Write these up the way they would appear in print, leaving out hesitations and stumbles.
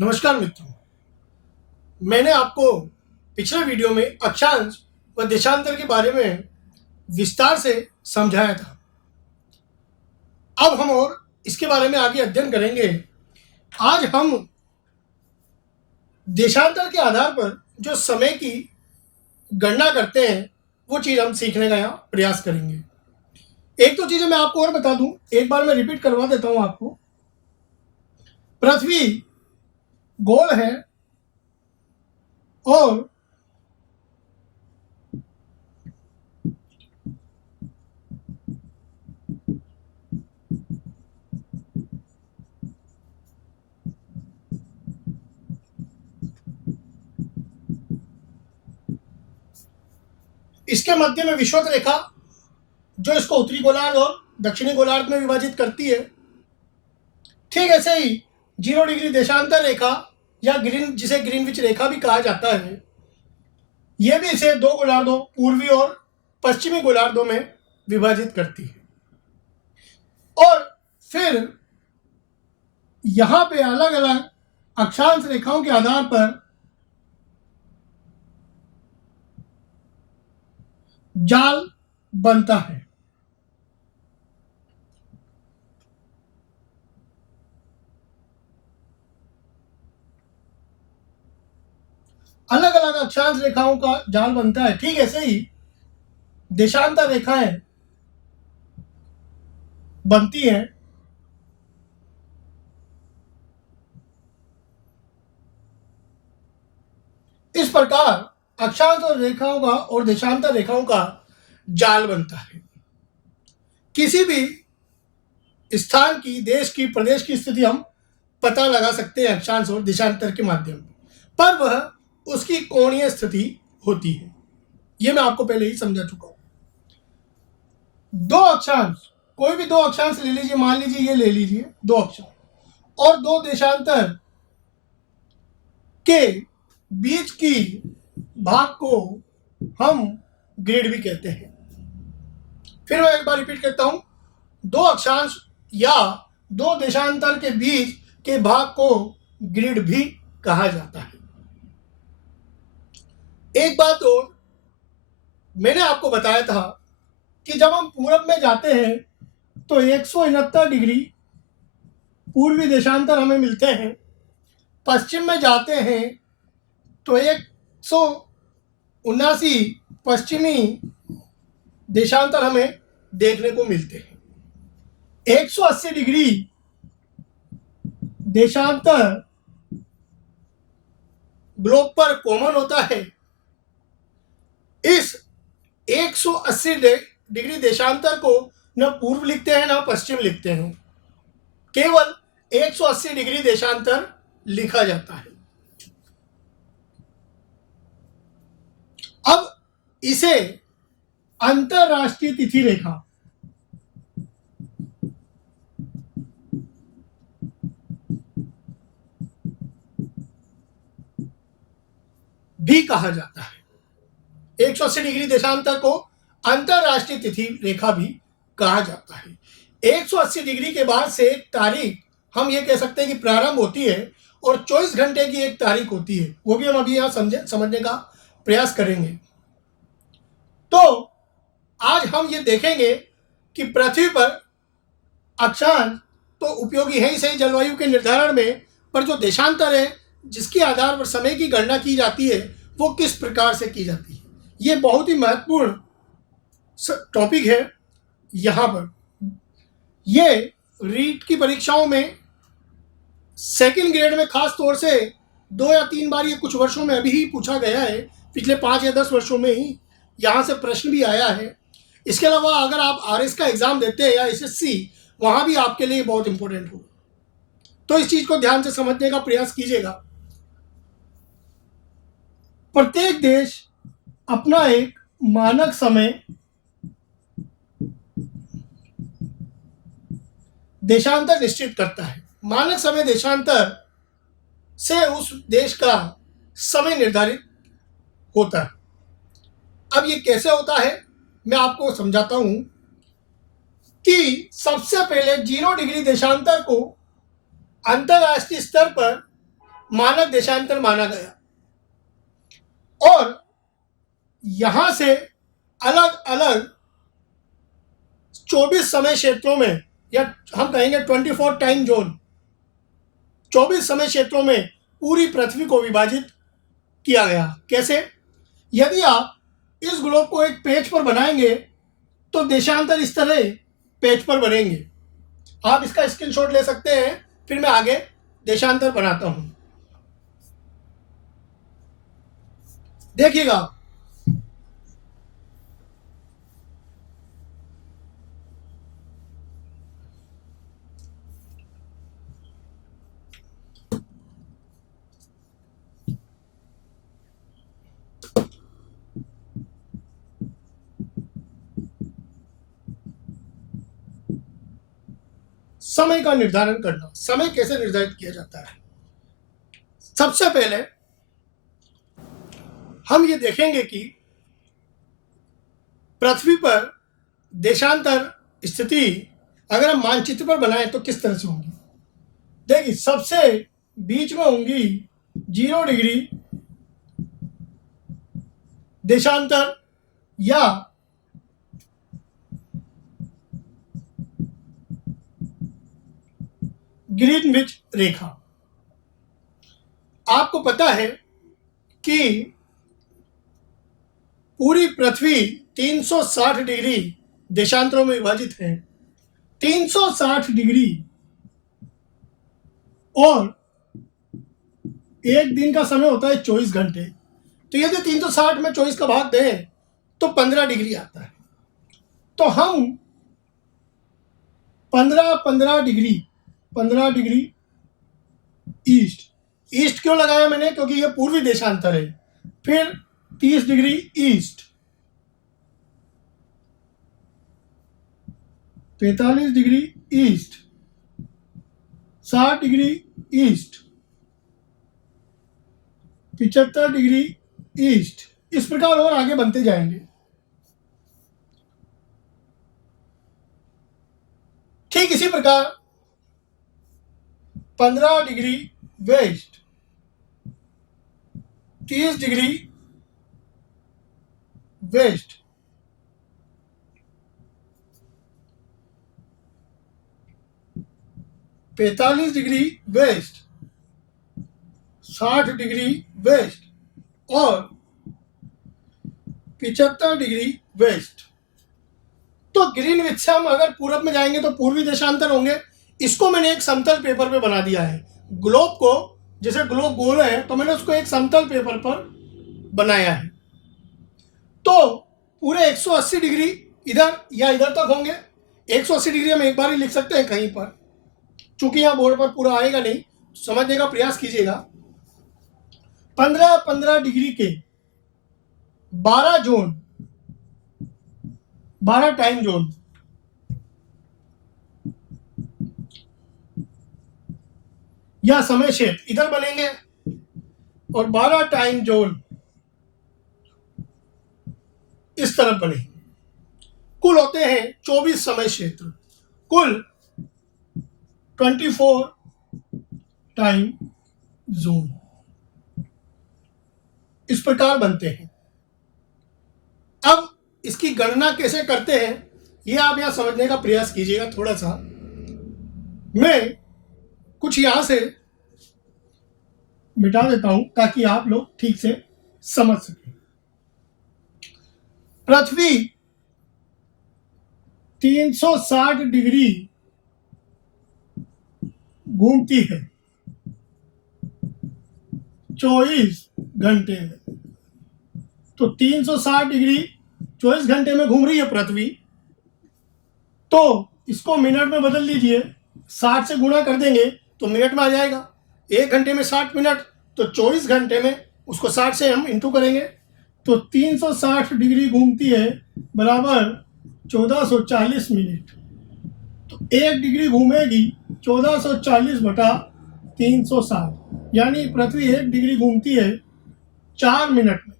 नमस्कार मित्रों, मैंने आपको पिछले वीडियो में अक्षांश व देशांतर के बारे में विस्तार से समझाया था। अब हम और इसके बारे में आगे अध्ययन करेंगे। आज हम देशांतर के आधार पर जो समय की गणना करते हैं वो चीज़ हम सीखने का यहाँ प्रयास करेंगे। एक तो चीज़ें मैं आपको और बता दूं, एक बार मैं रिपीट करवा देता हूँ आपको। पृथ्वी गोल है और इसके मध्य में विषुवत रेखा जो इसको उत्तरी गोलार्ध और दक्षिणी गोलार्ध में विभाजित करती है। ठीक ऐसे ही 0 डिग्री देशांतर रेखा या जिसे ग्रीनविच रेखा भी कहा जाता है, यह भी इसे दो गोलार्धों पूर्वी और पश्चिमी गोलार्धों में विभाजित करती है। और फिर यहाँ पे अलग अलग अक्षांश रेखाओं के आधार पर जाल बनता है। अलग अलग अक्षांश रेखाओं का जाल बनता है। ठीक ऐसे ही देशांतर रेखाएं बनती हैं। इस प्रकार अक्षांश और रेखाओं का और देशांतर रेखाओं का जाल बनता है। किसी भी स्थान की, देश की, प्रदेश की स्थिति हम पता लगा सकते हैं अक्षांश और देशांतर के माध्यम से, पर वह उसकी कोणीय स्थिति होती है। यह मैं आपको पहले ही समझा चुका हूं। दो अक्षांश, कोई भी दो अक्षांश ले लीजिए, मान लीजिए ये ले लीजिए दो अक्षांश, और दो देशांतर के बीच की भाग को हम ग्रिड भी कहते हैं। फिर मैं एक बार रिपीट करता हूं, दो अक्षांश या दो देशांतर के बीच के भाग को ग्रिड भी कहा जाता है। एक बात और मैंने आपको बताया था कि जब हम पूरब में जाते हैं तो 169 डिग्री पूर्वी देशांतर हमें मिलते हैं, पश्चिम में जाते हैं तो 179 पश्चिमी देशांतर हमें देखने को मिलते हैं। 180 डिग्री देशांतर ग्लोब पर कॉमन होता है। इस 180 डिग्री देशांतर को न पूर्व लिखते हैं न पश्चिम लिखते हैं, केवल 180 डिग्री देशांतर लिखा जाता है। अब इसे अंतरराष्ट्रीय तिथि रेखा भी कहा जाता है। 180 डिग्री देशांतर को अंतरराष्ट्रीय तिथि रेखा भी कहा जाता है। 180 डिग्री के बाद से एक तारीख हम ये कह सकते हैं कि प्रारंभ होती है और 24 घंटे की एक तारीख होती है। वो भी हम अभी यहाँ समझने का प्रयास करेंगे। तो आज हम ये देखेंगे कि पृथ्वी पर अक्षांश तो उपयोगी है ही सही जलवायु के निर्धारण में, पर जो देशांतर है जिसके आधार पर समय की गणना की जाती है वो किस प्रकार से की जाती है, ये बहुत ही महत्वपूर्ण टॉपिक है। यहाँ पर ये रीट की परीक्षाओं में सेकंड ग्रेड में खास तौर से 2 या 3 बार, ये कुछ वर्षों में अभी ही पूछा गया है, पिछले 5 या 10 वर्षों में ही यहाँ से प्रश्न भी आया है। इसके अलावा अगर आप आरएस का एग्जाम देते हैं या एसएससी, वहाँ भी आपके लिए बहुत इंपॉर्टेंट होगा। तो इस चीज़ को ध्यान से समझने का प्रयास कीजिएगा। प्रत्येक देश अपना एक मानक समय देशांतर निश्चित करता है। मानक समय देशांतर से उस देश का समय निर्धारित होता है। अब ये कैसे होता है मैं आपको समझाता हूं कि सबसे पहले 0 डिग्री देशांतर को अंतरराष्ट्रीय स्तर पर मानक देशांतर माना गया और यहां से अलग अलग 24 समय क्षेत्रों में, या हम कहेंगे 24 टाइम जोन, 24 समय क्षेत्रों में पूरी पृथ्वी को विभाजित किया गया। कैसे? यदि आप इस ग्लोब को एक पेज पर बनाएंगे तो देशांतर इस तरह पेज पर बनेंगे। आप इसका स्क्रीनशॉट ले सकते हैं, फिर मैं आगे देशांतर बनाता हूं। देखिएगा, समय का निर्धारण करना। समय कैसे निर्धारित किया जाता है? सबसे पहले हम ये देखेंगे कि पृथ्वी पर देशांतर स्थिति अगर हम मानचित्र पर बनाएं तो किस तरह से होंगी। देखिए, सबसे बीच में होंगी 0 डिग्री देशांतर या ग्रीनविच रेखा। आपको पता है कि पूरी पृथ्वी 360 डिग्री देशांतरों में विभाजित है। 360 डिग्री और एक दिन का समय होता है 24 घंटे। तो यदि 360 में 24 का भाग दें तो 15 डिग्री आता है। तो हम 15 डिग्री ईस्ट क्यों लगाया मैंने? क्योंकि यह पूर्वी देशांतर है। फिर 30 degree east, 45 degree east, 60 degree east, 75 degree east, इस प्रकार और आगे बनते जाएंगे। ठीक इसी प्रकार 15 degree west, 30 degree west, 45 degree west, 60 degree west और 75 डिग्री वेस्ट। तो ग्रीनविच से हम अगर पूरब में जाएंगे तो पूर्वी देशांतर होंगे। इसको मैंने एक समतल पेपर पे बना दिया है। ग्लोब को, जैसे ग्लोब गोल है तो मैंने उसको एक समतल पेपर पर बनाया है। तो पूरे 180 डिग्री इधर या इधर तक होंगे। 180 डिग्री हम एक बार ही लिख सकते हैं कहीं पर, चूंकि यहाँ बोर्ड पर पूरा आएगा नहीं, समझने का प्रयास कीजिएगा। 15 डिग्री के 12 जोन, 12 टाइम जोन, या समय क्षेत्र इधर बनेंगे और 12 टाइम जोन इस तरफ बनेंगे। कुल होते हैं 24 समय क्षेत्र, कुल 24 टाइम जोन इस प्रकार बनते हैं। अब इसकी गणना कैसे करते हैं ये आप यहां समझने का प्रयास कीजिएगा। थोड़ा सा मैं कुछ यहां से मिटा देता हूं ताकि आप लोग ठीक से समझ सकें। पृथ्वी 360 डिग्री घूमती है 24 घंटे में। तो 360 डिग्री 24 घंटे में घूम रही है पृथ्वी। तो इसको मिनट में बदल लीजिए, 60 से गुणा कर देंगे तो मिनट में आ जाएगा। 1 घंटे में 60 मिनट, तो 24 घंटे में उसको 60 से हम इंटू करेंगे। तो 360 डिग्री घूमती है बराबर 1440 मिनट। तो 1 डिग्री घूमेगी 1440 बटा 360, यानी पृथ्वी 1 डिग्री घूमती है 4 मिनट में।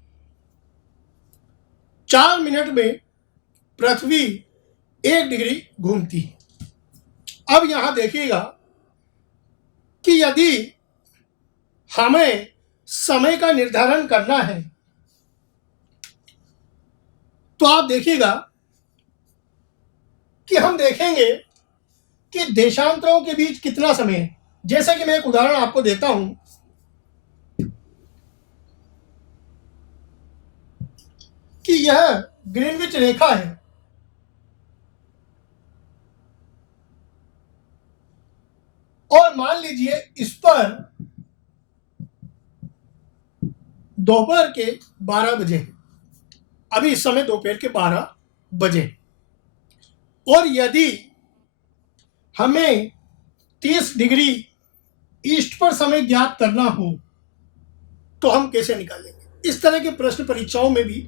4 मिनट में पृथ्वी 1 डिग्री घूमती है। अब यहां देखिएगा कि यदि हमें समय का निर्धारण करना है तो आप देखिएगा कि हम देखेंगे कि देशांतरों के बीच कितना समय है। जैसे कि मैं एक उदाहरण आपको देता हूं कि यह ग्रीनविच रेखा है और मान लीजिए इस पर दोपहर के 12 बजे हैं। अभी इस समय दोपहर के 12 बजे और यदि हमें 30 डिग्री ईस्ट पर समय ज्ञात करना हो तो हम कैसे निकालेंगे। इस तरह के प्रश्न परीक्षाओं में भी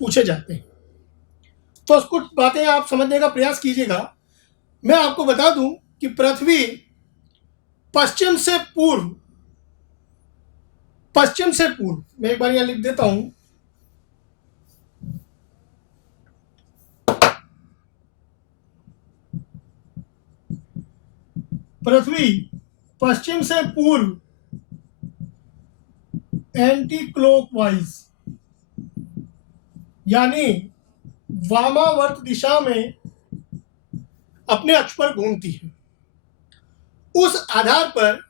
पूछे जाते हैं। तो कुछ बातें आप समझने का प्रयास कीजिएगा। मैं आपको बता दूं कि पृथ्वी पश्चिम से पूर्व मैं एक बार यहां लिख देता हूं, पृथ्वी पश्चिम से पूर्व एंटी क्लॉकवाइज यानी वामावर्त दिशा में अपने अक्ष पर घूमती है। उस आधार पर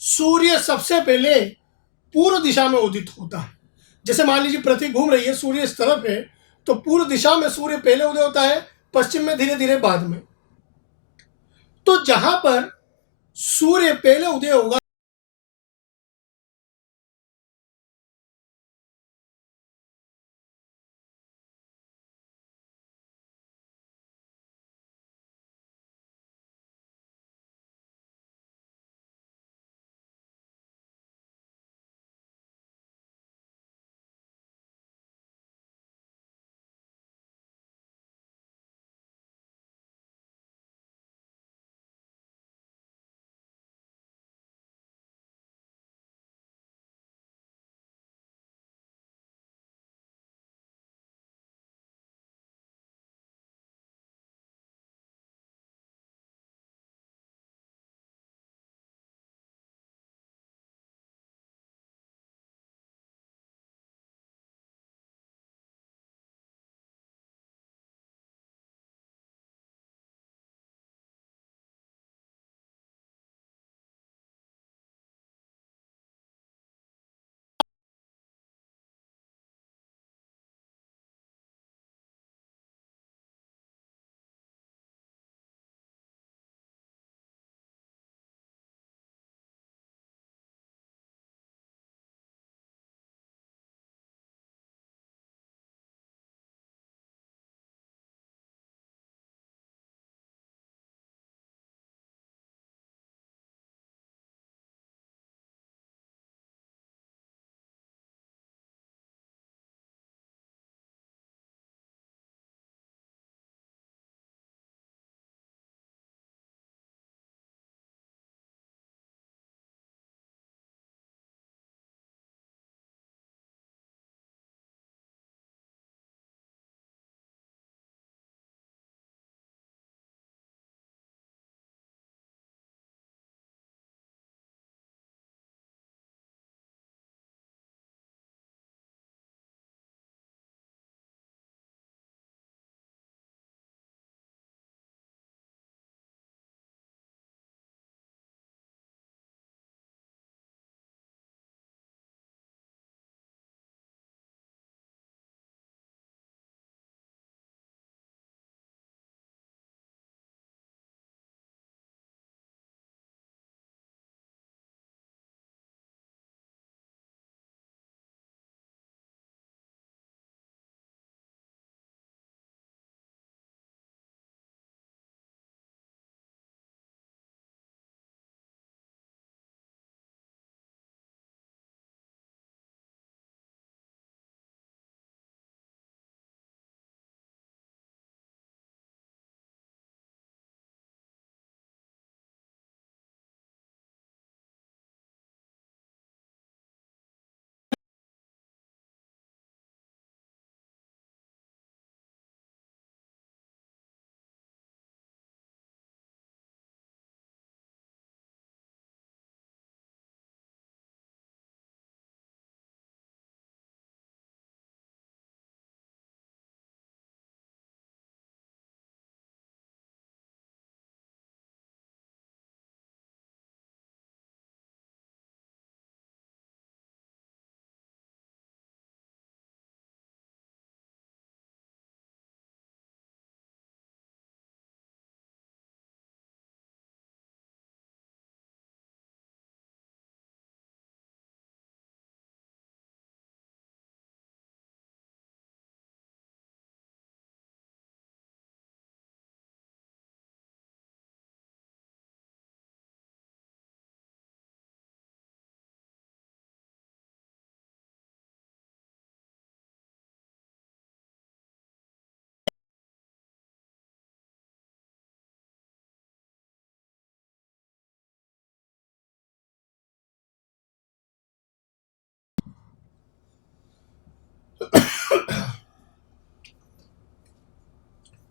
सूर्य सबसे पहले पूर्व दिशा में उदित होता है। जैसे मान लीजिए पृथ्वी घूम रही है, सूर्य इस तरफ है, तो पूर्व दिशा में सूर्य पहले उदय होता है, पश्चिम में धीरे धीरे बाद में। तो जहां पर सूर्य पहले उदय होगा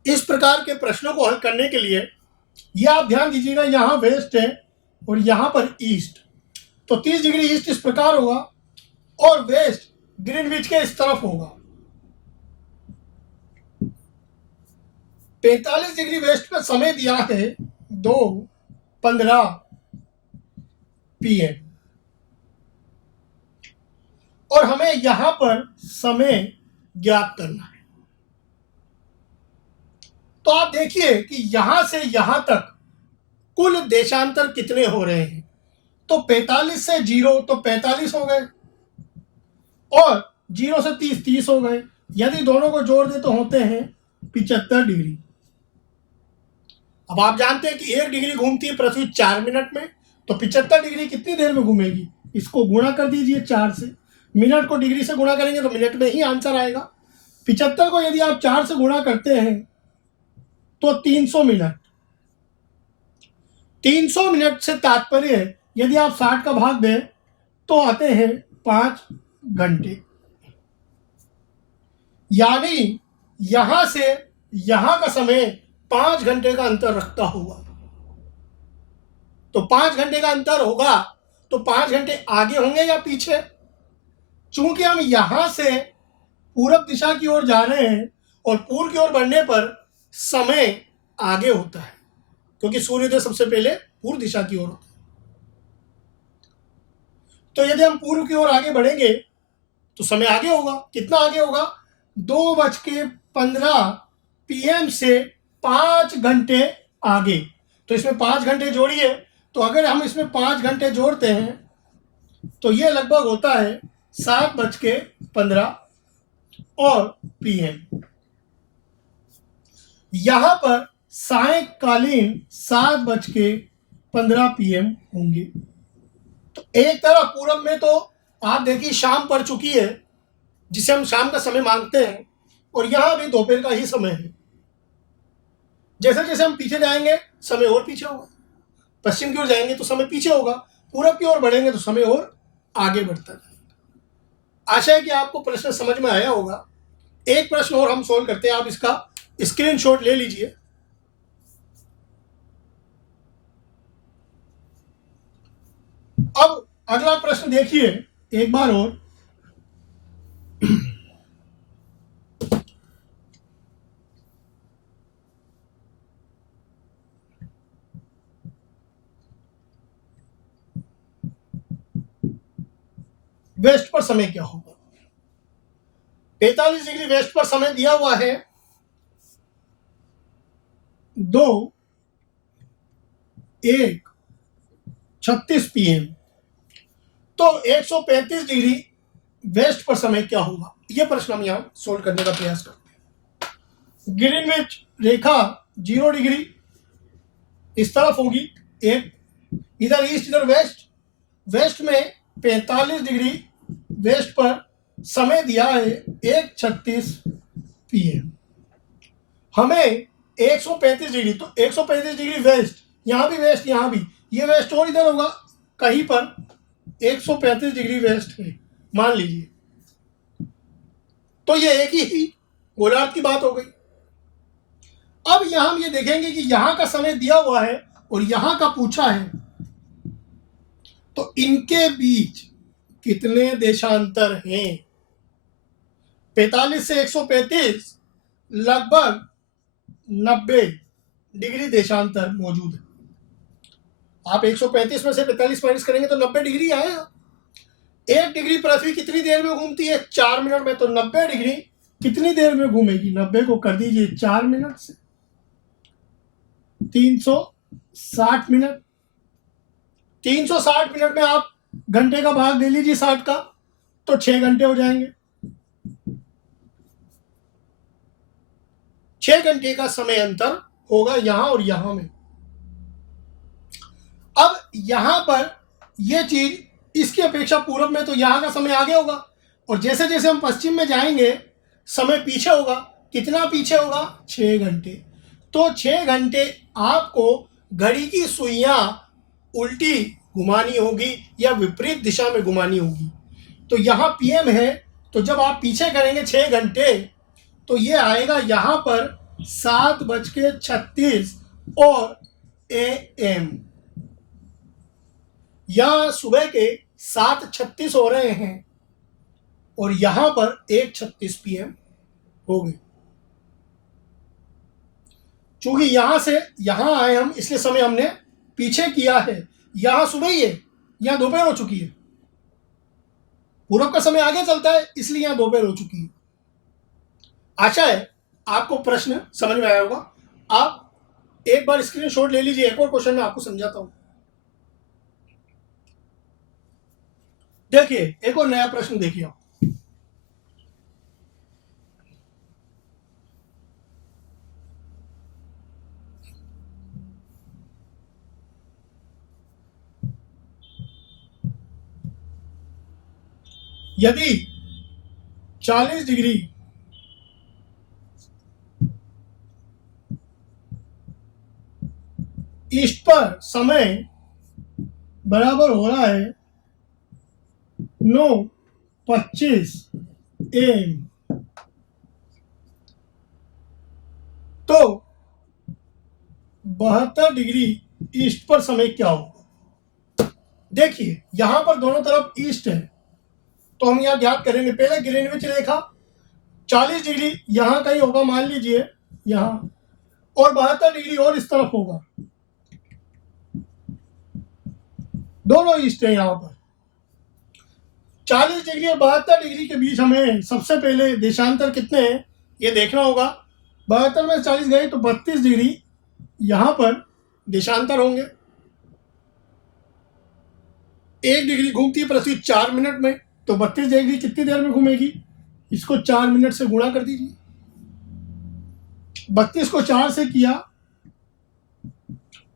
इस प्रकार के प्रश्नों को हल करने के लिए यह आप ध्यान दीजिएगा, यहाँ वेस्ट है और यहाँ पर ईस्ट, तो 30 डिग्री ईस्ट इस प्रकार होगा और वेस्ट ग्रीनविच के इस तरफ होगा। 45 डिग्री वेस्ट पर समय दिया है 2:15 PM और हमें यहां पर समय ज्ञात करना है। तो आप देखिए कि यहां से यहां तक कुल देशांतर कितने हो रहे हैं। तो 45 से 0 तो 45 हो गए और 0 से 30 30 हो गए। यदि दोनों को जोड़ दे तो होते हैं 75 डिग्री। अब आप जानते हैं कि 1 डिग्री घूमती है पृथ्वी 4 मिनट में, तो 75 डिग्री कितनी देर में घूमेगी। इसको गुणा कर दीजिए 4 से, मिनट को डिग्री से गुणा करेंगे तो मिनट में ही आंसर आएगा। 75 को यदि आप 4 से गुणा करते हैं तो 300 मिनट। 300 मिनट से तात्पर्य यदि आप 60 का भाग दें तो आते हैं 5 घंटे। यानी यहां से यहां का समय 5 घंटे का अंतर रखता हुआ, तो 5 घंटे का अंतर होगा तो 5 घंटे आगे होंगे या पीछे। चूंकि हम यहां से पूरब दिशा की ओर जा रहे हैं और पूर्व की ओर बढ़ने पर समय आगे होता है, क्योंकि सूर्योदय सबसे पहले पूर्व दिशा की ओर होता है। तो यदि हम पूर्व की ओर आगे बढ़ेंगे तो समय आगे होगा। कितना आगे होगा? 2:15 PM से 5 घंटे आगे। तो इसमें 5 घंटे जोड़िए, तो अगर हम इसमें 5 घंटे जोड़ते हैं तो ये लगभग होता है 7:15 और PM। यहां पर सायंकालीन 7:15 PM होंगे। तो एक तरफ पूरब में तो आप देखिए शाम पड़ चुकी है, जिसे हम शाम का समय मानते हैं, और यहां भी दोपहर का ही समय है। जैसे जैसे हम पीछे जाएंगे समय और पीछे होगा, पश्चिम की ओर जाएंगे तो समय पीछे होगा, पूरब की ओर बढ़ेंगे तो समय और आगे बढ़ता जाएगा। आशा है कि आपको प्रश्न समझ में आया होगा। एक प्रश्न और हम सोल्व करते हैं, आप इसका स्क्रीनशॉट ले लीजिए। अब अगला प्रश्न देखिए एक बार और। वेस्ट पर समय क्या होगा? 45 डिग्री वेस्ट पर समय दिया हुआ है 2:01:36 PM। तो 135 डिग्री वेस्ट पर समय क्या होगा, यह प्रश्न हम यहां सोल्व करने का प्रयास करते हैं। ग्रीनविच रेखा 0 डिग्री इस तरफ होगी, एक इधर ईस्ट इधर वेस्ट। वेस्ट में 45 डिग्री वेस्ट पर समय दिया है 1:36 PM। हमें 135 डिग्री, तो 135 डिग्री वेस्ट, यहां भी वेस्ट, यहां भी, ये वेस्ट और इधर होगा कहीं पर 135 डिग्री वेस्ट है मान लीजिए, तो ये एक ही गोलार्ध की बात हो गई। अब यहां हम ये देखेंगे कि यहां का समय दिया हुआ है और यहां का पूछा है, तो इनके बीच कितने देशांतर हैं? 45 से 135 लगभग 90 डिग्री देशांतर मौजूद है। आप 135 में से 45 माइनस करेंगे तो 90 डिग्री आएगा। 1 डिग्री पृथ्वी कितनी देर में घूमती है? 4 मिनट में। तो 90 डिग्री कितनी देर में घूमेगी? 90 को कर दीजिए 4 मिनट से, 360 मिनट। 360 मिनट में आप घंटे का भाग दे लीजिए 60 का, तो 6 घंटे हो जाएंगे। 6 घंटे का समय अंतर होगा यहां और यहां में। अब यहां पर यह चीज, इसकी अपेक्षा पूरब में तो यहां का समय आगे होगा, और जैसे जैसे हम पश्चिम में जाएंगे समय पीछे होगा। कितना पीछे होगा? 6 घंटे। तो 6 घंटे आपको घड़ी की सुइयां उल्टी घुमानी होगी या विपरीत दिशा में घुमानी होगी। तो यहाँ PM है, तो जब आप पीछे करेंगे 6 घंटे तो ये आएगा यहाँ पर 7:36 और AM, यहां सुबह के 7:36 हो रहे हैं और यहां पर 1:36 PM हो गए। चूंकि यहां से यहां आए हम, इसलिए समय हमने पीछे किया है। यहां सुबह ही है, यहां दोपहर हो चुकी है। पूरब का समय आगे चलता है, इसलिए यहां दोपहर हो चुकी है। आशा है आपको प्रश्न समझ में आया होगा। आप एक बार स्क्रीनशॉट ले लीजिए, एक और क्वेश्चन मैं आपको समझाता हूं। देखिए, एक और नया प्रश्न देखिए आप। यदि 40 डिग्री ईस्ट पर समय बराबर हो रहा है 9:25 AM, तो 72 डिग्री ईस्ट पर समय क्या होगा? देखिए, यहां पर दोनों तरफ ईस्ट है, तो हम यहां ज्ञात करेंगे। पहले ग्रीनविच रेखा 40 डिग्री यहां कहीं होगा, मान लीजिए यहां, और 72 डिग्री और इस तरफ होगा। दोनों ईस्ट है यहां पर। 40 डिग्री और 72 डिग्री के बीच हमें सबसे पहले देशांतर कितने हैं ये देखना होगा। 72 में 40 गए तो 32 डिग्री यहां पर देशांतर होंगे। 1 डिग्री घूमती है पृथ्वी 4 मिनट में, तो 32 डिग्री कितनी देर में घूमेगी? इसको 4 मिनट से गुणा कर दीजिए। 32 को 4 से किया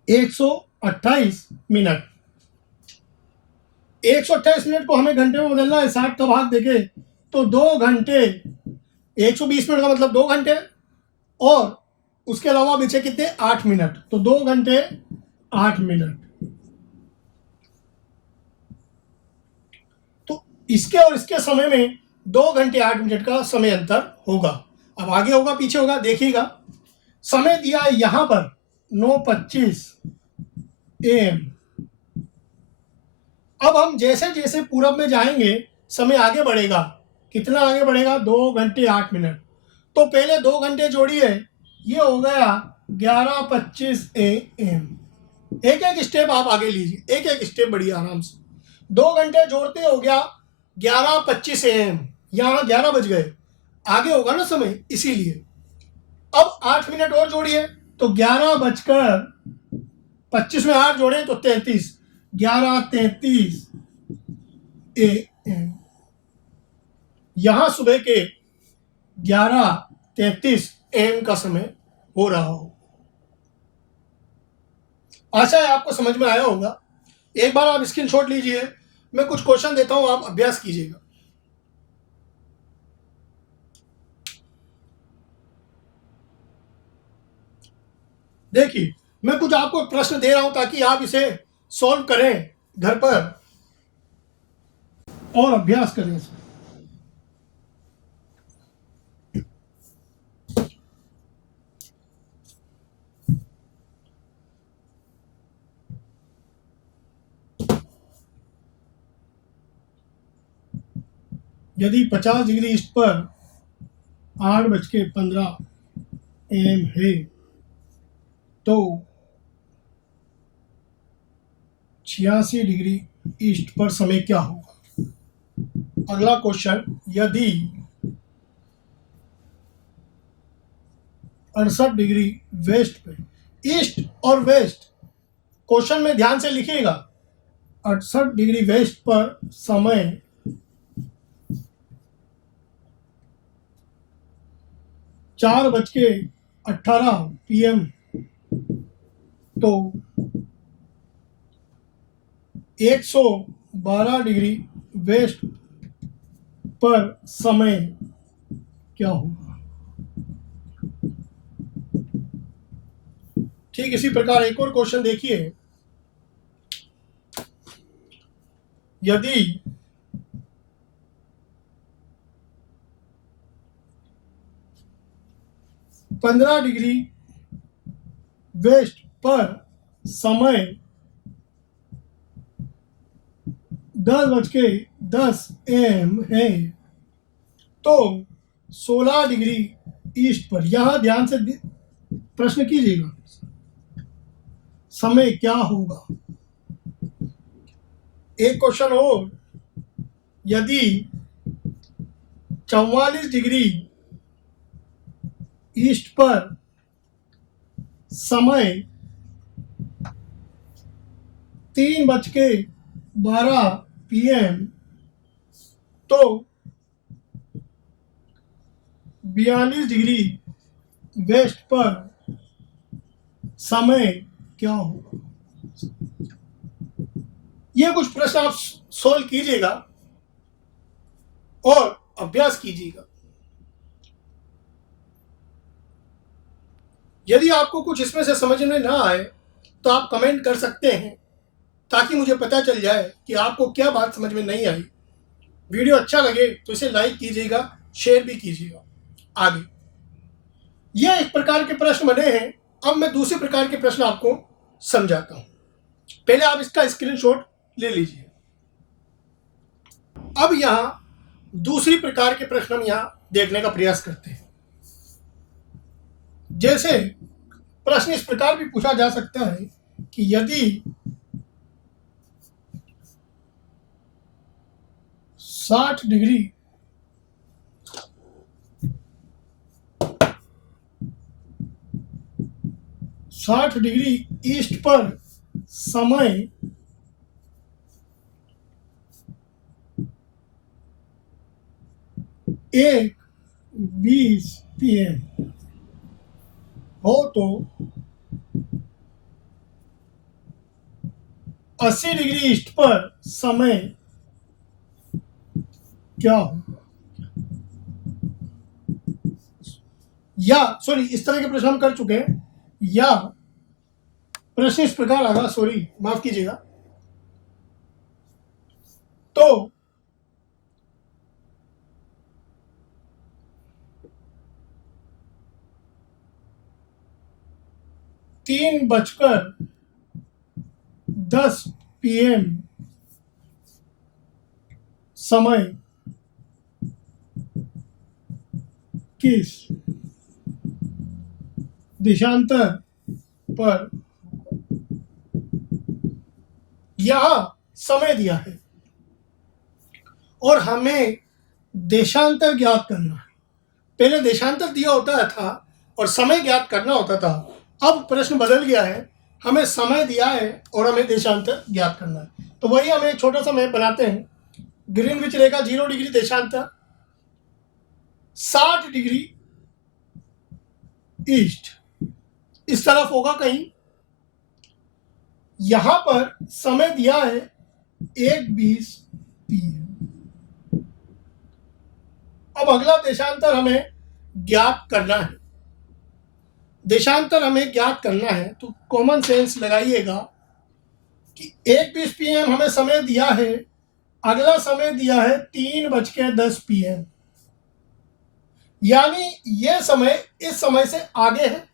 128 मिनट। 128 मिनट को हमें घंटे में बदलना है। 60 का भाग देके तो 2 घंटे, 120 मिनट का मतलब 2 घंटे, और उसके अलावा बचे कितने? 8 मिनट। तो 2 घंटे 8 मिनट। तो इसके और इसके समय में 2 घंटे 8 मिनट का समय अंतर होगा। अब आगे होगा पीछे होगा देखिएगा। समय दिया है यहां पर 9:25 AM। अब हम जैसे जैसे पूरब में जाएंगे समय आगे बढ़ेगा। कितना आगे बढ़ेगा? 2 घंटे 8 मिनट। तो पहले 2 घंटे जोड़िए, ये हो गया 11:25 AM। एक एक स्टेप आप आगे लीजिए, एक एक स्टेप बढ़िया आराम से। 2 घंटे जोड़ते हो गया 11:25 AM। यहाँ 11 बज गए, आगे होगा ना समय, इसीलिए। अब 8 मिनट और जोड़िए, तो 11:25 में 8 जोड़े तो 33, 11:33 AM। यहां सुबह के 11:33 AM का समय हो रहा हो। आशा है आपको समझ में आया होगा। एक बार आप स्क्रीनशॉट लीजिए, मैं कुछ क्वेश्चन देता हूं, आप अभ्यास कीजिएगा। देखिए, मैं कुछ आपको प्रश्न दे रहा हूं ताकि आप इसे सॉल्व करें घर पर और अभ्यास करें इसमें। यदि 50 डिग्री ईस्ट पर 8:15 AM है, तो 86 डिग्री ईस्ट पर समय क्या होगा? अगला क्वेश्चन, यदि 68 डिग्री वेस्ट पे, ईस्ट और वेस्ट क्वेश्चन में ध्यान से लिखिएगा। 68 डिग्री वेस्ट पर समय 4:18 PM, तो 112 डिग्री वेस्ट पर समय क्या होगा? ठीक इसी प्रकार एक और क्वेश्चन देखिए। यदि 40 15 डिग्री वेस्ट पर समय 10:10 AM है, तो 16 डिग्री ईस्ट पर, यहां ध्यान से प्रश्न कीजिएगा, समय क्या होगा। एक क्वेश्चन और, यदि 44 डिग्री ईस्ट पर समय 3:12 PM, तो 42 डिग्री वेस्ट पर समय क्या होगा। ये कुछ प्रश्न आप सोल्व कीजिएगा और अभ्यास कीजिएगा। यदि आपको कुछ इसमें से समझ में ना आए तो आप कमेंट कर सकते हैं, ताकि मुझे पता चल जाए कि आपको क्या बात समझ में नहीं आई। वीडियो अच्छा लगे तो इसे लाइक कीजिएगा, शेयर भी कीजिएगा। आगे यह एक प्रकार के प्रश्न बने हैं। अब मैं दूसरे प्रकार के प्रश्न आपको समझाता हूं। पहले आप इसका स्क्रीनशॉट ले लीजिए। अब यहां दूसरी प्रकार के प्रश्न हम यहां देखने का प्रयास करते हैं। जैसे प्रश्न इस प्रकार भी पूछा जा सकता है कि यदि 60 डिग्री ईस्ट पर समय 1:20 PM हो, तो 80 डिग्री ईस्ट पर समय क्या होगा। या सॉरी, इस तरह के प्रश्न हम कर चुके हैं। या प्रश्न इस प्रकार आगा, सॉरी माफ कीजिएगा, तो 3:10 PM समय किस देशांतर पर, यहां समय दिया है और हमें देशांतर ज्ञात करना है। पहले देशांतर दिया होता था और समय ज्ञात करना होता था। अब प्रश्न बदल गया है, हमें समय दिया है और हमें देशांतर ज्ञात करना है। तो वही हम एक छोटा सा मैप बनाते हैं। ग्रीनविच रेखा 0 डिग्री देशांतर, 60 डिग्री ईस्ट इस तरफ होगा कहीं। यहां पर समय दिया है 1:20 PM। अब अगला देशांतर हमें ज्ञात करना है। देशांतर हमें ज्ञात करना है तो कॉमन सेंस लगाइएगा कि 1:20 PM हमें समय दिया है, अगला समय दिया है 3:10 PM, यानी यह समय इस समय से आगे है।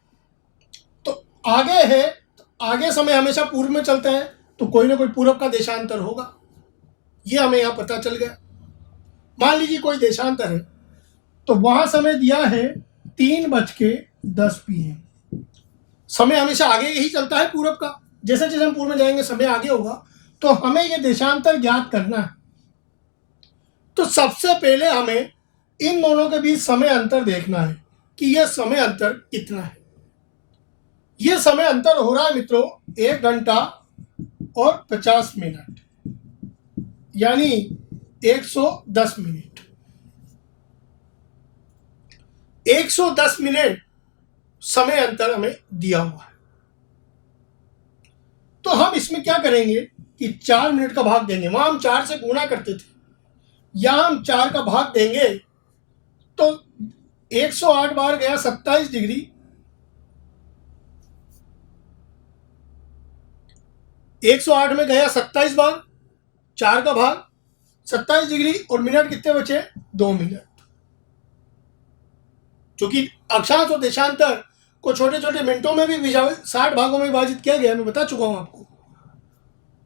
तो आगे है तो आगे समय हमेशा पूर्व में चलता है, तो कोई ना कोई पूर्व का देशांतर होगा। यह हमें यहां पता चल गया। मान लीजिए कोई देशांतर है, तो वहां समय दिया है 3:10 PM। समय हमेशा आगे ही चलता है पूर्व का, जैसे जैसे हम पूर्व में जाएंगे समय आगे होगा। तो हमें यह देशांतर ज्ञात करना है। तो सबसे पहले हमें इन दोनों के बीच समय अंतर देखना है कि यह समय अंतर कितना है। यह समय अंतर हो रहा है मित्रों 1 घंटा और 50 मिनट, यानी 110 मिनट। 110 मिनट समय अंतर हमें दिया हुआ है। तो हम इसमें क्या करेंगे कि 4 मिनट का भाग देंगे। वहां हम 4 से गुणा करते थे, यहां हम 4 का भाग देंगे तो 108 बार गया 27 डिग्री, 108 में गया 27 बार, 4 का भाग 27 डिग्री, और मिनट कितने बचे, 2 मिनट। क्योंकि अक्षांश और देशांतर को छोटे छोटे मिनटों में भी 60 भागों में विभाजित किया गया, मैं बता चुका हूं आपको।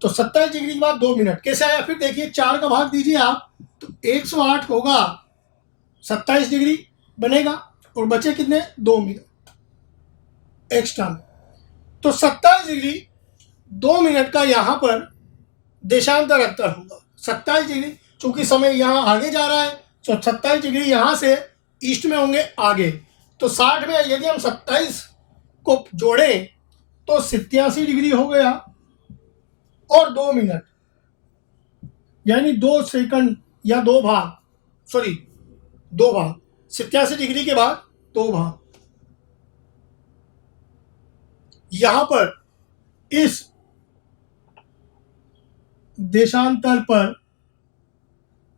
तो 27 डिग्री के बाद 2 मिनट कैसे आया? फिर देखिए 4 का भाग दीजिए आप, तो 108 होगा, 27 डिग्री बनेगा और बचे कितने? 2 मिनट एक्स्ट्रा में। तो 27 डिग्री 2 मिनट का यहाँ पर देशांतर अंतर होगा। 27 डिग्री, चूंकि समय यहाँ आगे जा रहा है, तो 27 डिग्री यहाँ से ईस्ट में होंगे आगे। तो 60 में यदि हम 27 को जोड़ें तो 87 डिग्री हो गया और 2 मिनट, यानी 2 सेकंड या 2 भाग, सॉरी 2 भाग, 87 डिग्री के बाद 2 भाग। यहां पर इस देशांतर पर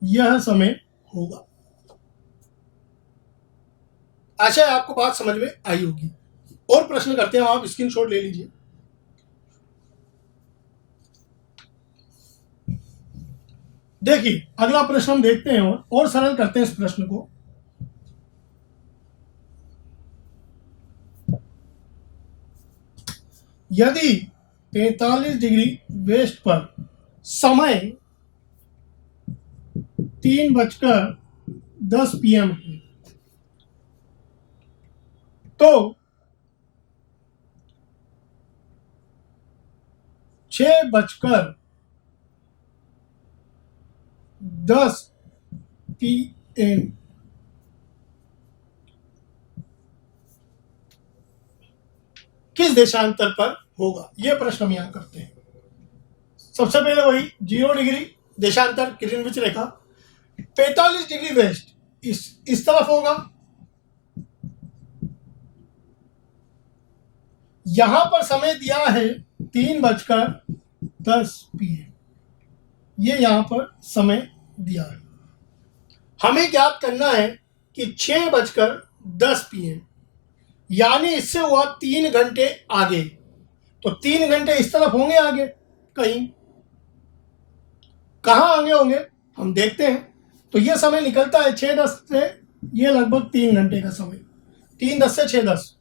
यह समय होगा। आशा है आपको बात समझ में आई होगी। और प्रश्न करते हैं, आप स्क्रीनशॉट ले लीजिए। देखिए अगला प्रश्न हम देखते हैं और सरल करते हैं इस प्रश्न को। यदि 45 डिग्री वेस्ट पर समय 3:10 PM है, तो 6:10 PM किस देशांतर पर होगा? यह प्रश्न हम यहां करते हैं। सबसे पहले वही 0 डिग्री देशांतर ग्रीनविच रेखा, 45 डिग्री वेस्ट इस तरफ होगा। यहां पर समय दिया है 3:10 PM, ये यहां पर समय दिया है। हमें ज्ञात करना है कि 6:10 PM, यानी इससे हुआ 3 घंटे आगे। तो 3 घंटे इस तरफ होंगे आगे कहीं, कहां आगे होंगे हम देखते हैं। तो यह समय निकलता है 6:10 से, यह लगभग 3 घंटे का समय, 3:10 से 6:10,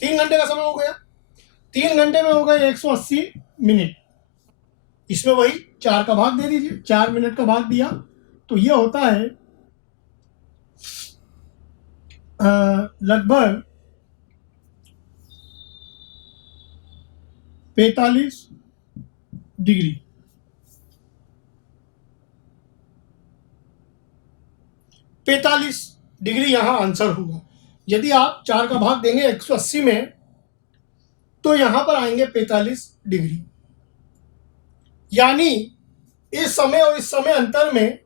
3 घंटे का समय हो गया। 3 घंटे में हो गए 180 मिनट। इसमें वही 4 का भाग दे दीजिए, 4 मिनट का भाग दिया तो यह होता है लगभग 45 डिग्री। 45 डिग्री यहां आंसर होगा। यदि आप 4 का भाग देंगे 180 में तो यहां पर आएंगे 45 डिग्री, यानी इस समय और इस समय अंतर में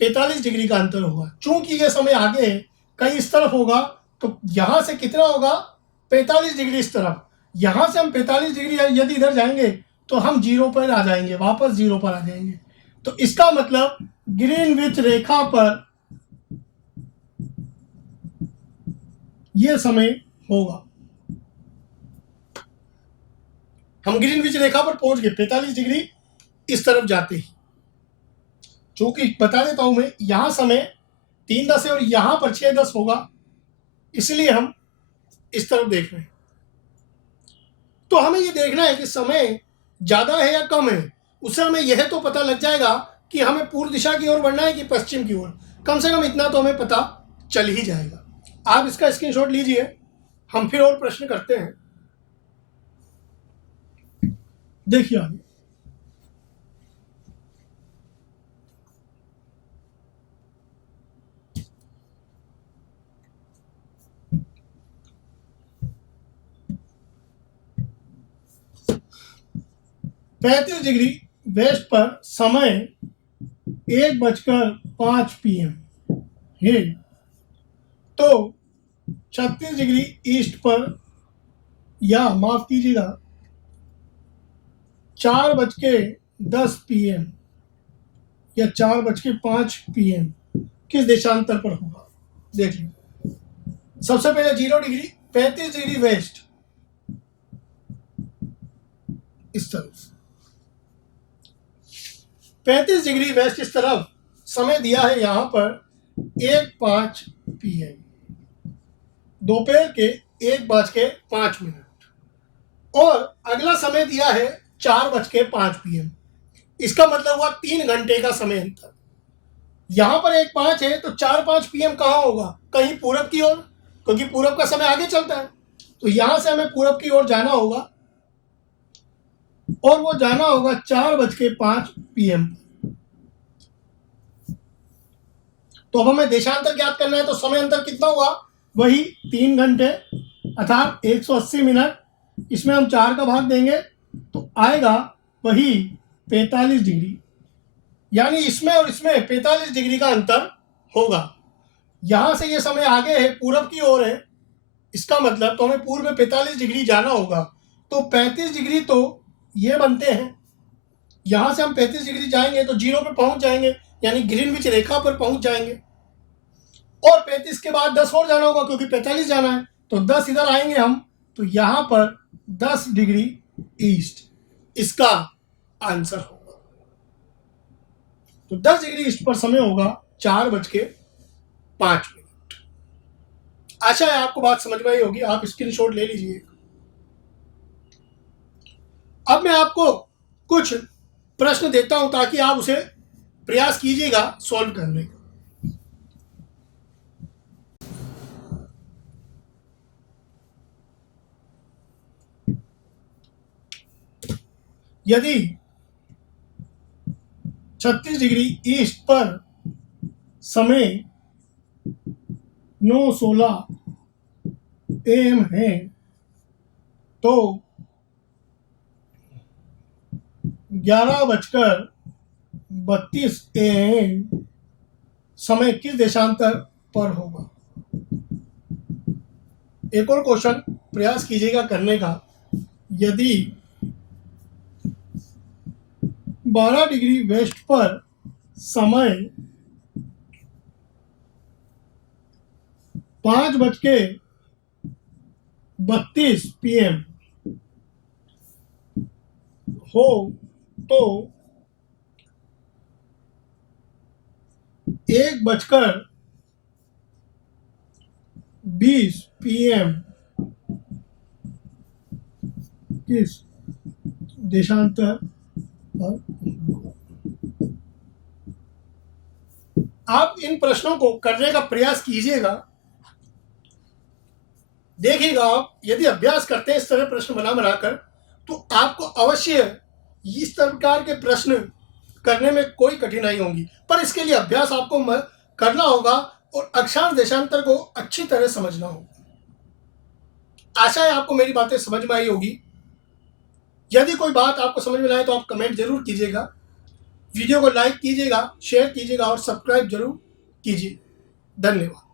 45 डिग्री का अंतर होगा। चूंकि यह समय आगे है, कहीं इस तरफ होगा, तो यहां से कितना होगा? 45 डिग्री इस तरफ। यहां से हम 45 डिग्री यदि इधर जाएंगे तो हम 0 पर आ जाएंगे, वापस 0 पर आ जाएंगे। तो इसका मतलब ग्रीनविच रेखा पर यह समय होगा। हम ग्रीनविच रेखा पर पहुंच गए 45 डिग्री इस तरफ जाते ही। चूंकि बता देता हूं मैं, यहां समय 3:10 है और यहां पर 6:10 होगा, इसलिए हम इस तरफ देख रहे हैं। तो हमें ये देखना है कि समय ज्यादा है या कम है। उससे हमें यह तो पता लग जाएगा कि हमें पूर्व दिशा की ओर बढ़ना है कि पश्चिम की ओर। कम से कम इतना तो हमें पता चल ही जाएगा। आप इसका स्क्रीनशॉट लीजिए, हम फिर और प्रश्न करते हैं। देखिए आगे, पैंतीस डिग्री वेस्ट पर समय 1:05 PM है, तो 36 डिग्री ईस्ट पर, या माफ कीजिएगा 4:10 PM या 4:05 PM किस देशांतर पर होगा? देख लीजिए। सबसे पहले 0 डिग्री 35 डिग्री वेस्ट इस तरफ, 35 डिग्री वेस्ट इस तरफ समय दिया है यहां पर 1:05 PM। दोपहर के 1:05 और अगला समय दिया है 4:05 PM। इसका मतलब हुआ 3 घंटे का समय अंतर। यहां पर 1:05 है तो 4:05 PM कहाँ होगा? कहीं पूरब की ओर, क्योंकि पूरब का समय आगे चलता है। तो यहां से हमें पूरब की ओर जाना होगा और वो जाना होगा 4:05 PM। तो अब हमें देशांतर ज्ञात करना है, तो समय अंतर कितना हुआ? वही 3 घंटे अर्थात 180 मिनट। इसमें हम 4 का भाग देंगे तो आएगा वही 45 डिग्री, यानी इसमें और इसमें 45 डिग्री का अंतर होगा। यहां से ये समय आगे है, पूरब की ओर है, इसका मतलब तो हमें पूर्व में 45 डिग्री जाना होगा। तो 35 डिग्री तो ये बनते हैं, यहां से हम 35 डिग्री जाएंगे तो 0 पे पहुंच जाएंगे, यानी ग्रीनविच रेखा पर पहुंच जाएंगे। और 35 के बाद 10 और जाना होगा, क्योंकि 45 जाना है, तो 10 इधर आएंगे हम, तो यहां पर 10 डिग्री ईस्ट इसका आंसर होगा। तो 10 डिग्री ईस्ट पर समय होगा 4:05। आशा है आपको बात समझ में आई होगी। आप स्क्रीनशॉट ले लीजिए। अब मैं आपको कुछ प्रश्न देता हूं ताकि आप उसे प्रयास कीजिएगा सॉल्व करने का। यदि 36 डिग्री ईस्ट पर समय 9:16 AM है तो 11:32 AM समय किस देशांतर पर होगा? एक और क्वेश्चन प्रयास कीजिएगा करने का। यदि 12 डिग्री वेस्ट पर समय 5:32 PM हो तो 1:20 PM किस देशांतर पर? आप इन प्रश्नों को करने का प्रयास कीजिएगा। देखिएगा आप यदि अभ्यास करते हैं इस तरह प्रश्न बना बनाकर, तो आपको अवश्य इस प्रकार के प्रश्न करने में कोई कठिनाई होगी। पर इसके लिए अभ्यास आपको करना होगा और अक्षांश देशांतर को अच्छी तरह समझना होगा। आशा है आपको मेरी बातें समझ में आई होगी। यदि कोई बात आपको समझ में आए तो आप कमेंट जरूर कीजिएगा, वीडियो को लाइक कीजिएगा, शेयर कीजिएगा और सब्सक्राइब जरूर कीजिए। धन्यवाद।